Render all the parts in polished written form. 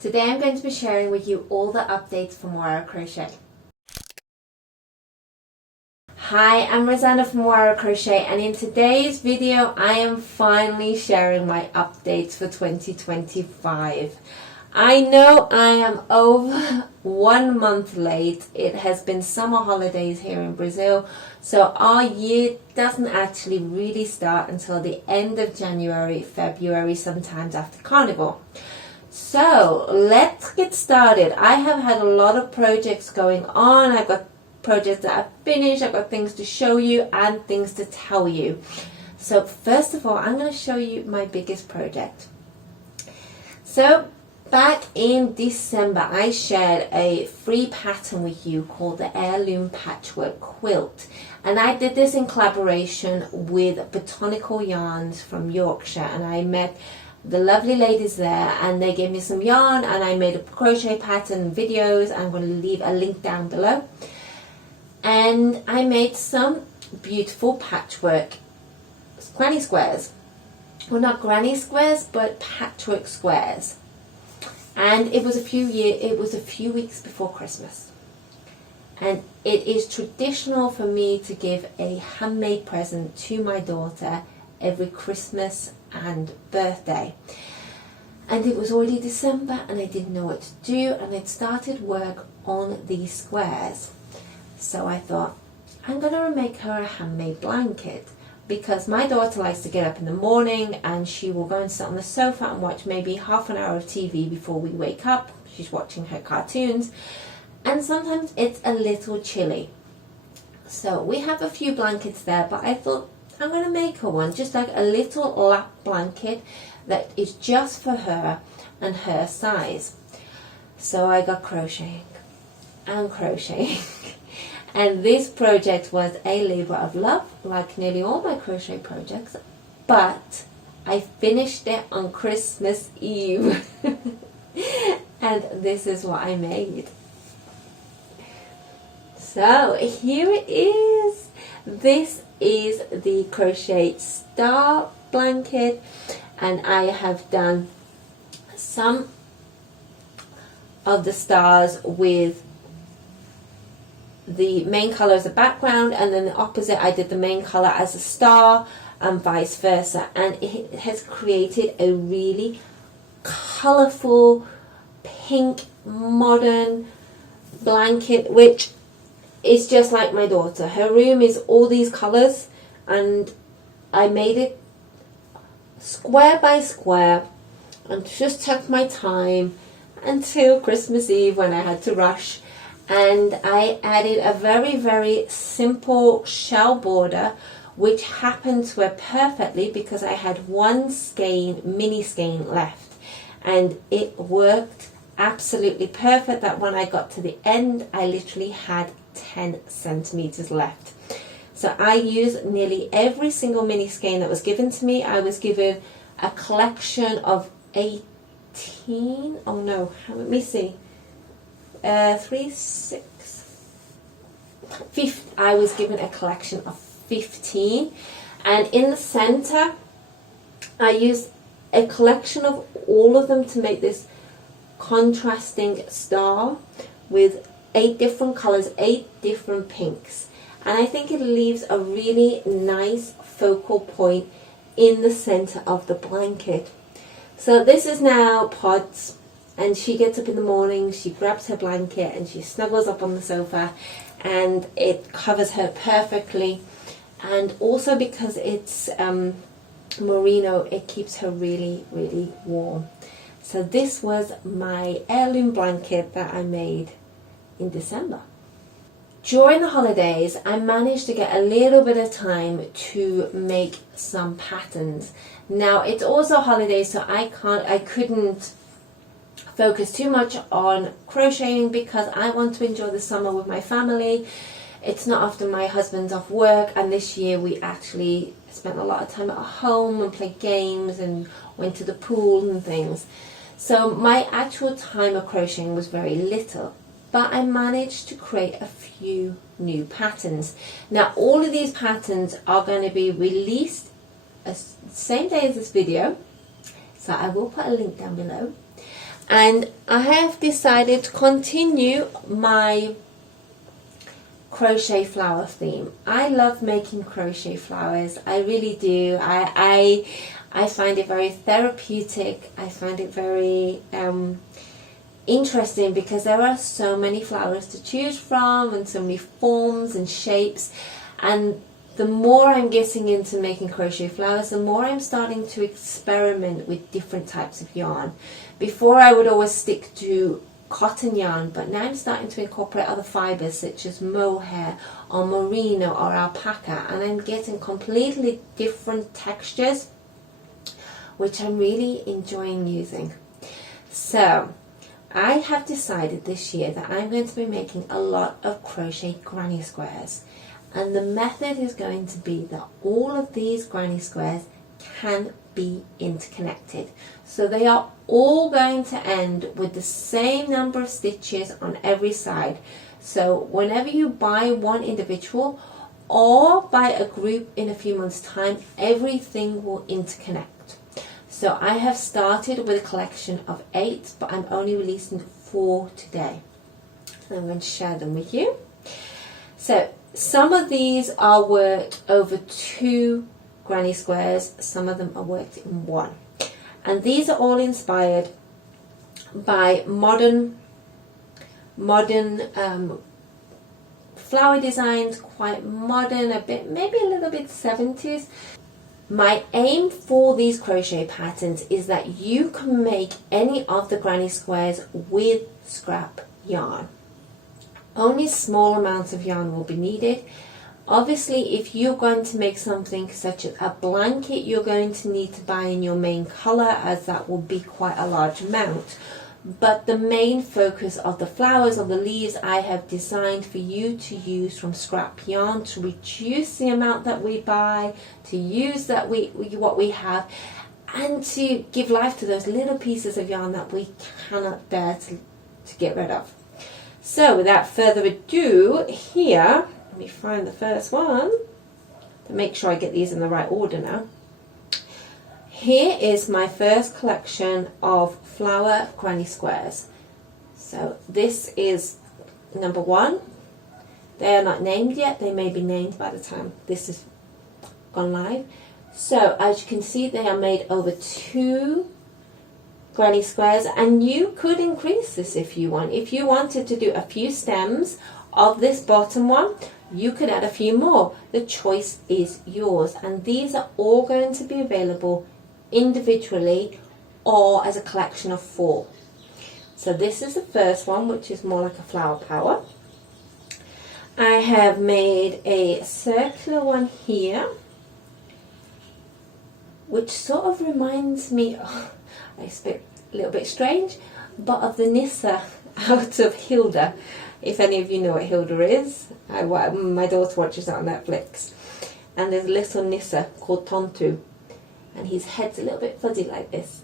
Today I'm going to be sharing with you all the updates for Moara Crochet. Hi, I'm Roseanna from Moara Crochet, and in today's video I am finally sharing my updates for 2025. I know I am over 1 month late. It has been summer holidays here in Brazil, so our year doesn't actually really start until the end of January, February, sometimes after Carnival. So let's get started. I have had a lot of projects going on. I've got projects that I've finished, I've got things to show you and things to tell you. So first of all, I'm going to show you my biggest project. So back in December, I shared a free pattern with you called the Heirloom Patchwork quilt, and I did this in collaboration with Botanical Yarns from Yorkshire, and I met the lovely ladies there and they gave me some yarn and I made a crochet pattern videos. I'm going to leave a link down below, and I made some beautiful patchwork granny squares. Well, not granny squares, but patchwork squares. And it was a few weeks before Christmas, and it is traditional for me to give a handmade present to my daughter every Christmas and birthday. And it was already December and I didn't know what to do, and I'd started work on these squares. So I thought, I'm going to make her a handmade blanket, because my daughter likes to get up in the morning and she will go and sit on the sofa and watch maybe half an hour of TV before we wake up. She's watching her cartoons, and sometimes it's a little chilly. So we have a few blankets there, but I thought I'm going to make her one, just like a little lap blanket that is just for her and her size. So I got crocheting and crocheting. And this project was a labor of love, like nearly all my crochet projects, but I finished it on Christmas Eve. And this is what I made. So here it is. This is the crochet star blanket, and I have done some of the stars with the main color as a background, and then the opposite I did the main color as a star, and vice versa, and it has created a really colorful pink modern blanket, which is just like my daughter. Her room is all these colors, and I made it square by square and just took my time until Christmas Eve when I had to rush. And I added a very, very simple shell border, which happened to wear perfectly because I had one skein, mini skein left, and it worked absolutely perfect. That when I got to the end, I literally had 10 centimeters left. So I used nearly every single mini skein that was given to me. I was given a collection of 18. Oh no, let me see. 3, 6, 5. I was given a collection of 15, and in the center I used a collection of all of them to make this contrasting star with 8 different colors, 8 different pinks, and I think it leaves a really nice focal point in the center of the blanket. So this is now Pod's. And she gets up in the morning, she grabs her blanket and she snuggles up on the sofa, and it covers her perfectly. And also because it's merino, it keeps her really, really warm. So this was my heirloom blanket that I made in December. During the holidays, I managed to get a little bit of time to make some patterns. Now it's also holidays, so I couldn't focus too much on crocheting because I want to enjoy the summer with my family. It's not often my husband's off work, and this year we actually spent a lot of time at home and played games and went to the pool and things. So my actual time of crocheting was very little, but I managed to create a few new patterns. Now all of these patterns are going to be released the same day as this video, so I will put a link down below. And I have decided to continue my crochet flower theme. I love making crochet flowers. I really do. I find it very therapeutic. I find it very interesting because there are so many flowers to choose from and so many forms and shapes. And the more I'm getting into making crochet flowers, the more I'm starting to experiment with different types of yarn. Before I would always stick to cotton yarn, but now I'm starting to incorporate other fibers such as mohair or merino or alpaca, and I'm getting completely different textures which I'm really enjoying using. So I have decided this year that I'm going to be making a lot of crochet granny squares, and the method is going to be that all of these granny squares can be interconnected. So they are all going to end with the same number of stitches on every side. So whenever you buy one individual or buy a group in a few months' time, everything will interconnect. So I have started with a collection of 8, but I'm only releasing 4 today. I'm going to share them with you. So some of these are worked over 2 granny squares, some of them are worked in 1. And these are all inspired by modern flower designs, quite modern, a bit, maybe a little bit 70s. My aim for these crochet patterns is that you can make any of the granny squares with scrap yarn. Only small amounts of yarn will be needed. Obviously, if you're going to make something such as a blanket, you're going to need to buy in your main colour, as that will be quite a large amount. But the main focus of the flowers, of the leaves, I have designed for you to use from scrap yarn to reduce the amount that we buy, to use that what we have, and to give life to those little pieces of yarn that we cannot bear to get rid of. So without further ado, here, let me find the first one to make sure I get these in the right order now. Here is my first collection of flower granny squares. So this is number 1. They are not named yet. They may be named by the time this is gone live. So as you can see, they are made over 2 granny squares, and you could increase this if you want. If you wanted to do a few stems of this bottom one, you could add a few more. The choice is yours, and these are all going to be available individually or as a collection of 4. So this is the first one, which is more like a flower power. I have made a circular one here, which sort of reminds me, it's a little bit strange, but of the Nissa out of Hilda. If any of you know what Hilda is, my daughter watches it on Netflix. And there's a little Nissa called Tontu, and his head's a little bit fuzzy like this.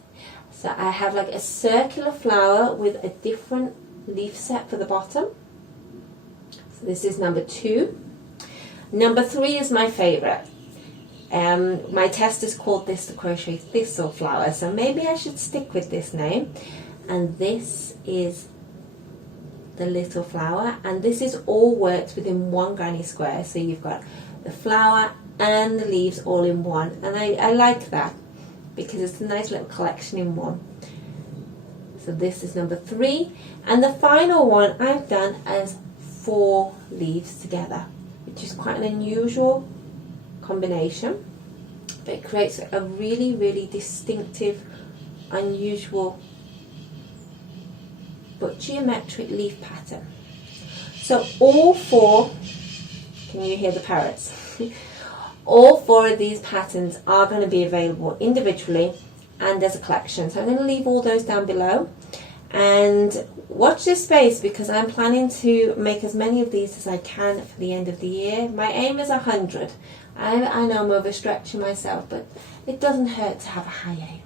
So I have like a circular flower with a different leaf set for the bottom. So this is number 2. Number 3 is my favourite. My test is called this the Crochet Thistle flower, so maybe I should stick with this name. And this is the little flower, and this is all worked within 1 granny square. So you've got the flower and the leaves all in one, and I like that because it's a nice little collection in one. So this is number 3, and the final one I've done as 4 leaves together, which is quite an unusual combination, but it creates a really, really distinctive, unusual but geometric leaf pattern. So all 4, can you hear the parrots? All 4 of these patterns are going to be available individually and as a collection. So I'm going to leave all those down below, and watch this space because I'm planning to make as many of these as I can for the end of the year. My aim is 100. I know I'm overstretching myself, but it doesn't hurt to have a high aim.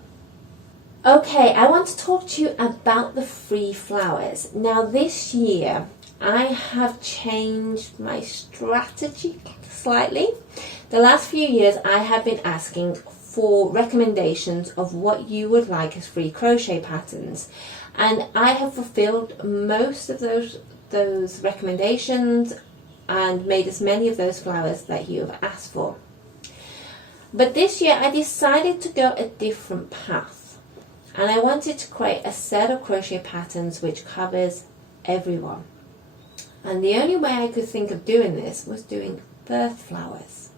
Okay, I want to talk to you about the free flowers. Now this year I have changed my strategy slightly. The last few years I have been asking for recommendations of what you would like as free crochet patterns, And I have fulfilled most of those recommendations and made as many of those flowers that you have asked for. But this year I decided to go a different path, and I wanted to create a set of crochet patterns which covers everyone. And the only way I could think of doing this was doing birth flowers.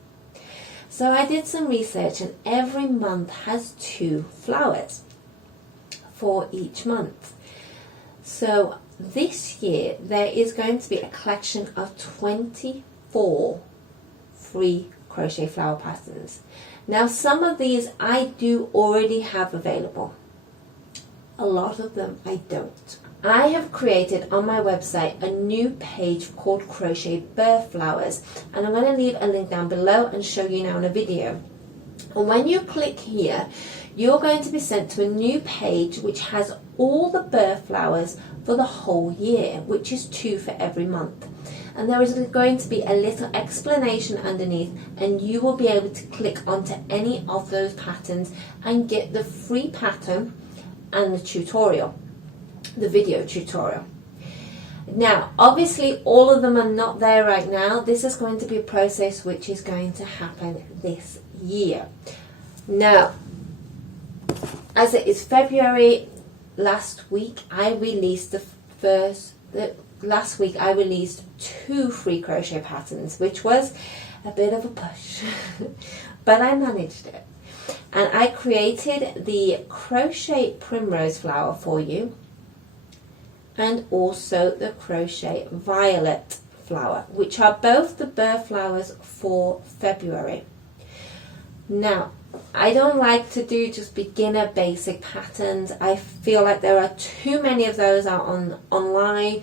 So I did some research, and every month has 2 flowers for each month. So this year there is going to be a collection of 24 free crochet flower patterns. Now some of these I do already have available. A lot of them I don't. I have created on my website a new page called Crochet Birth Flowers, and I'm going to leave a link down below and show you now in a video. And when you click here, you're going to be sent to a new page which has all the birth flowers for the whole year, which is 2 for every month. And there is going to be a little explanation underneath, and you will be able to click onto any of those patterns and get the free pattern and the tutorial, the video tutorial. Now obviously all of them are not there right now. This is going to be a process which is going to happen this year. Now, as it is February, last week I released last week I released 2 free crochet patterns, which was a bit of a push but I managed it. And I created the crochet primrose flower for you, and also the crochet violet flower, which are both the birth flowers for February. Now, I don't like to do just beginner basic patterns. I feel like there are too many of those out online.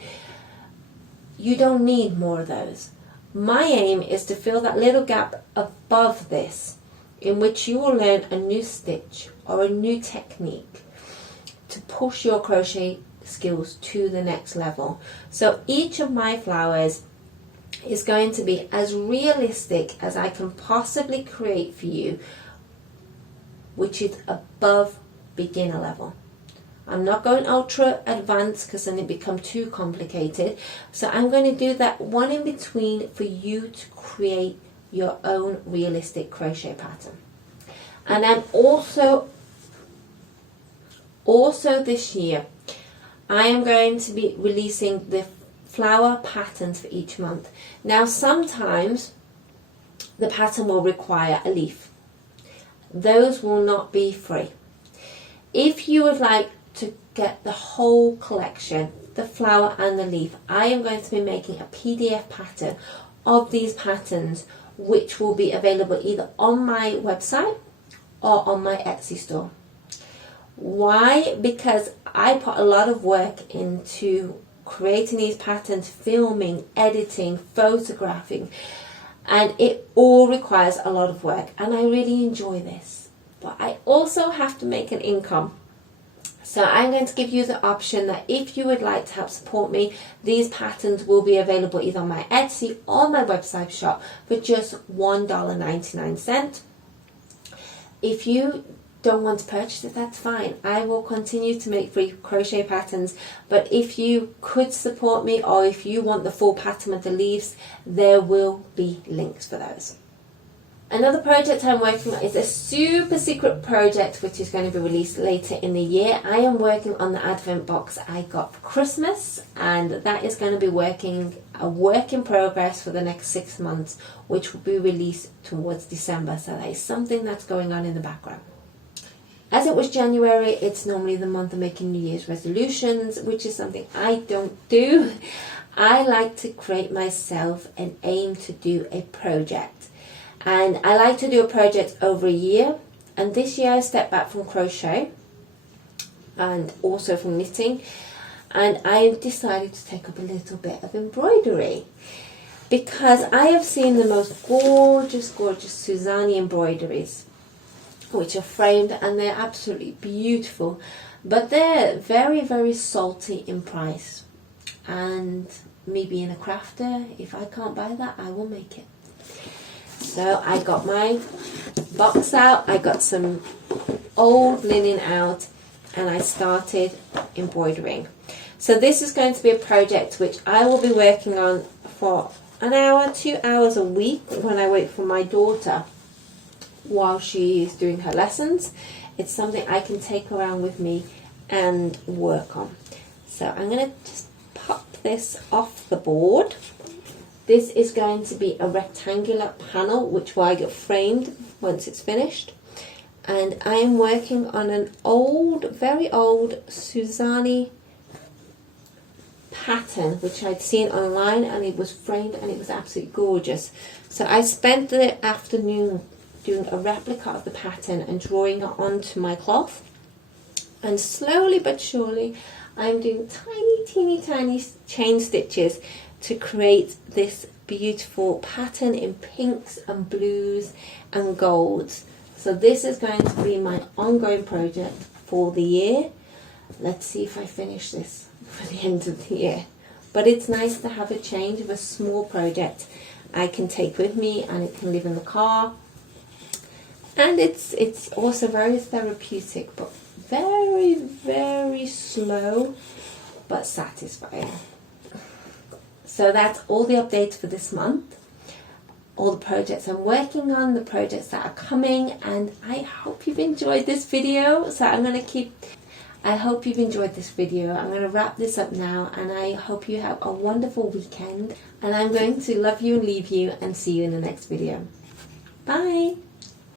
You don't need more of those. My aim is to fill that little gap above this, in which you will learn a new stitch or a new technique to push your crochet skills to the next level. So each of my flowers is going to be as realistic as I can possibly create for you, which is above beginner level. I'm not going ultra advanced because then it becomes too complicated. So I'm going to do that one in between for you to create your own realistic crochet pattern. And I'm also this year I am going to be releasing the flower patterns for each month. Now sometimes the pattern will require a leaf. Those will not be free. If you would like to get the whole collection, the flower and the leaf, I am going to be making a PDF pattern of these patterns, which will be available either on my website or on my Etsy store. Why? Because I put a lot of work into creating these patterns, filming, editing, photographing, and it all requires a lot of work, and I really enjoy this. But I also have to make an income. So I'm going to give you the option that if you would like to help support me, these patterns will be available either on my Etsy or my website shop for just $1.99. If you don't want to purchase it, that's fine. I will continue to make free crochet patterns, but if you could support me, or if you want the full pattern with the leaves, there will be links for those. Another project I'm working on is a super secret project which is going to be released later in the year. I am working on the advent box I got for Christmas, and that is going to be a work in progress for the next 6 months, which will be released towards December. So that is something that's going on in the background. As it was January, it's normally the month of making New Year's resolutions, which is something I don't do. I like to create myself and aim to do a project. And I like to do a project over a year. And this year I stepped back from crochet and also from knitting. And I decided to take up a little bit of embroidery, because I have seen the most gorgeous, gorgeous Susanne embroideries, which are framed, and they're absolutely beautiful, but they're very, very salty in price. And me being a crafter, if I can't buy that, I will make it. So I got my box out, I got some old linen out, and I started embroidering. So this is going to be a project which I will be working on for an hour, 2 hours a week when I wait for my daughter while she is doing her lessons. It's something I can take around with me and work on. So I'm going to just pop this off the board. This is going to be a rectangular panel which will get framed once it's finished. And I am working on an old, very old Suzanne pattern which I'd seen online, and it was framed and it was absolutely gorgeous. So I spent the afternoon doing a replica of the pattern and drawing it onto my cloth, and slowly but surely I'm doing tiny chain stitches to create this beautiful pattern in pinks and blues and golds. So this is going to be my ongoing project for the year. Let's see if I finish this for the end of the year. But it's nice to have a change of a small project I can take with me, and it can live in the car. And it's also very therapeutic, but very slow but satisfying. So that's all the updates for this month. All the projects I'm working on, the projects that are coming, and I hope you've enjoyed this video. So I hope you've enjoyed this video. I'm going to wrap this up now, and I hope you have a wonderful weekend, and I'm going to love you and leave you and see you in the next video. Bye!